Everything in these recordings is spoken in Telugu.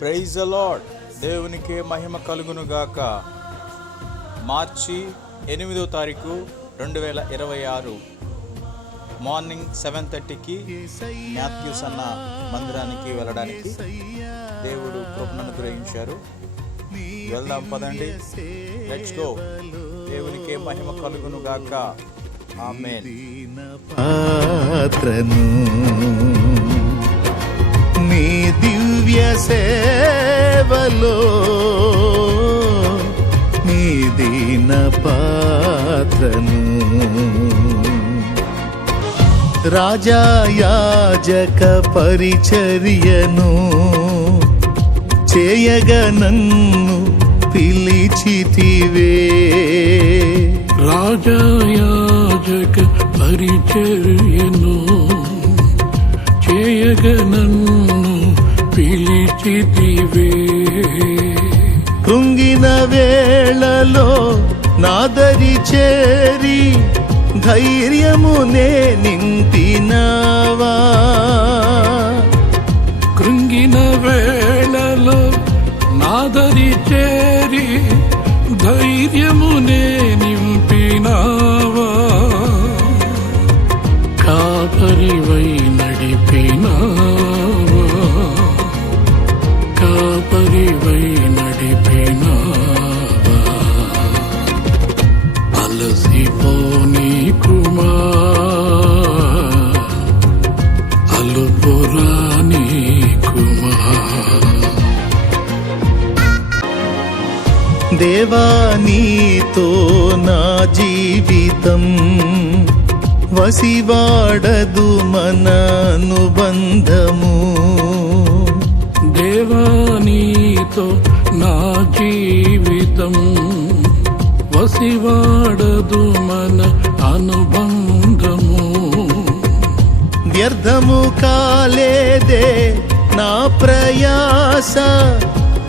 Praise the lord. దేవునికే మహిమ కలుగును గాక. మార్చి 8వ తారీఖు 2026 మార్నింగ్ 7:30కి మాథ్యూస్ అన్న మందిరానికి వెళ్ళడానికి దేవుడు కృపను అనుగ్రహించారు. వెళ్దాం పదండి, లెట్స్ గో. దేవునికే మహిమ కలుగును గాక. ఆమేన్. నీ దివ్య సేవలో నీ దీన పాత్రను రాజా యాజక పరిచర్యను చేయగా నన్ను పిలిచితివే. రాజా యాజక పరిచర్యను చేయగా నన్ను పిలిచితివే. కృంగిన వేళలో నాదరి చేరి ధైర్యమునే నింపినావా. కృంగిన వేళలో నాదరి చేరి ధైర్యమునే నింపినావా. కాపరివై నడిపినావా, కాపరివై నడిపినావా. అలసిపోని కుమా అలుపురాని కుమా. దేవా నీతో నా జీవితం వసివాడదు మన అనుబంధము. దేవా నీతో నా జీవితం వసివాడదు మన అనుబంధము. వ్యర్థము కాలేదే నా ప్రయాస,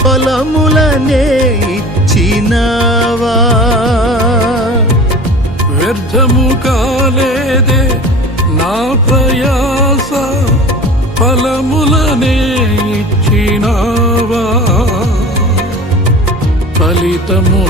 ఫలములనే ఇచ్చినావా. వ్యర్థము కాలేదే నా ప్రయాస, ఫలములనే ఇచ్చినావా. ఫలితము